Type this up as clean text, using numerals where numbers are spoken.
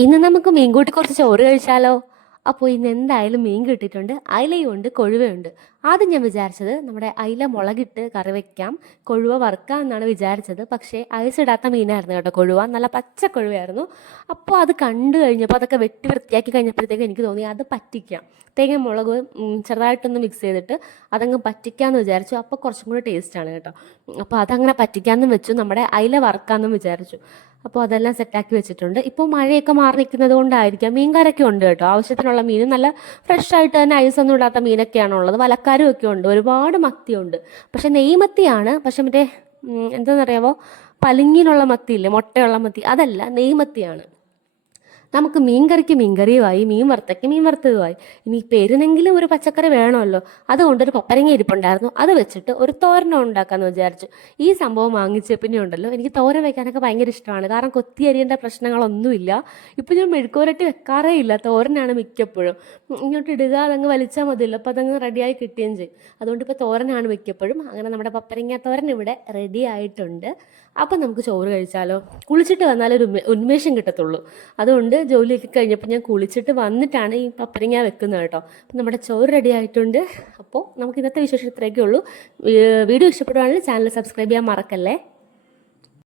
ഇന്ന് നമുക്ക് മീൻകൂട്ടി കുറച്ച് ചോറ് കഴിച്ചാലോ? അപ്പോൾ ഇന്ന് എന്തായാലും മീൻ കിട്ടിയിട്ടുണ്ട്. അയിലയുണ്ട്, കൊഴുവയുണ്ട്. ആദ്യം ഞാൻ വിചാരിച്ചത് നമ്മുടെ അയില മുളകിട്ട് കറി വെക്കാം, കൊഴുവ വറുക്കാം എന്നാണ് വിചാരിച്ചത്. പക്ഷേ ഐസിടാത്ത മീനായിരുന്നു കേട്ടോ കൊഴുവ. നല്ല പച്ച കൊഴുവയായിരുന്നു. അപ്പോൾ അത് കണ്ടു കഴിഞ്ഞപ്പോൾ അതൊക്കെ വെട്ടി വൃത്തിയാക്കി കഴിഞ്ഞപ്പോഴത്തേക്ക് എനിക്ക് തോന്നി അത് പറ്റിക്കാം. തേങ്ങ മുളക് ചെറുതായിട്ടൊന്ന് മിക്സ് ചെയ്തിട്ട് അതങ്ങ് പറ്റിക്കാമെന്ന് വിചാരിച്ചു. അപ്പോൾ കുറച്ചും കൂടി ടേസ്റ്റാണ് കേട്ടോ. അപ്പോൾ അതങ്ങനെ പറ്റിക്കാമെന്നും വെച്ചു. നമ്മുടെ അയില വറുക്കാമെന്നും വിചാരിച്ചു. അപ്പോൾ അതെല്ലാം സെറ്റാക്കി വെച്ചിട്ടുണ്ട്. ഇപ്പോൾ മഴയൊക്കെ മാറി നിൽക്കുന്നത് കൊണ്ടായിരിക്കാം മീൻകാരൊക്കെ ഉണ്ട് കേട്ടോ. ആവശ്യത്തിനുള്ള മീൻ നല്ല ഫ്രഷ് ആയിട്ട് തന്നെ ഐസൊന്നും ഇടാത്ത മീനൊക്കെയാണുള്ളത്. വലക്കാരും ഒക്കെ ഉണ്ട്, ഒരുപാട് മത്തിയുണ്ട്. പക്ഷെ നെയ്മത്തിയാണ്. പക്ഷെ മറ്റേ എന്താണെന്നറിയാമോ, പലിങ്ങിനുള്ള മത്തിയില്ലേ, മുട്ടയുള്ള മത്തി, അതല്ല, നെയ്മത്തിയാണ്. നമുക്ക് മീൻകറിക്ക് മീൻകറിയുമായി, മീൻ വറുത്തയ്ക്ക് മീൻ വറുത്തതുമായി. ഇനി പെരുന്നെങ്കിലും ഒരു പച്ചക്കറി വേണമല്ലോ. അതുകൊണ്ടൊരു പപ്പരങ്ങ ഇരിപ്പുണ്ടായിരുന്നു, അത് വെച്ചിട്ട് ഒരു തോരനം ഉണ്ടാക്കാമെന്ന് വിചാരിച്ചു. ഈ സംഭവം വാങ്ങിച്ച പിന്നെ ഉണ്ടല്ലോ, എനിക്ക് തോരൻ വയ്ക്കാനൊക്കെ ഭയങ്കര ഇഷ്ടമാണ്. കാരണം കൊത്തി അരിയേണ്ട പ്രശ്നങ്ങളൊന്നുമില്ല. ഇപ്പം ഞാൻ മെഴുക്കുവരട്ടി വെക്കാറേ ഇല്ല, തോരനാണ് മിക്കപ്പോഴും. ഇങ്ങോട്ട് ഇടുക, അതങ്ങ് വലിച്ചാൽ മതിയല്ലോ, അപ്പോൾ അതങ്ങ് റെഡിയായി കിട്ടുകയും ചെയ്യും. അതുകൊണ്ട് ഇപ്പോൾ തോരനാണ് മിക്കപ്പോഴും. അങ്ങനെ നമ്മുടെ പപ്പരങ്ങ തോരൻ ഇവിടെ റെഡി ആയിട്ടുണ്ട്. അപ്പം നമുക്ക് ചോറ് കഴിച്ചാലോ? കുളിച്ചിട്ട് വന്നാലൊരു ഉന്മേഷം കിട്ടത്തുള്ളൂ. അതുകൊണ്ട് ജോലിയൊക്കെ കഴിഞ്ഞപ്പോൾ ഞാൻ കുളിച്ചിട്ട് വന്നിട്ടാണ് ഈ പപ്പരങ്ങ വെക്കുന്നത് കേട്ടോ. അപ്പം നമ്മുടെ ചോറ് റെഡി ആയിട്ടുണ്ട്. അപ്പോൾ നമുക്ക് ഇന്നത്തെ വിശേഷം ഇത്രയൊക്കെ ഉള്ളൂ. വീഡിയോ ഇഷ്ടപ്പെടുവാണെങ്കിൽ ചാനൽ സബ്സ്ക്രൈബ് ചെയ്യാൻ മറക്കല്ലേ.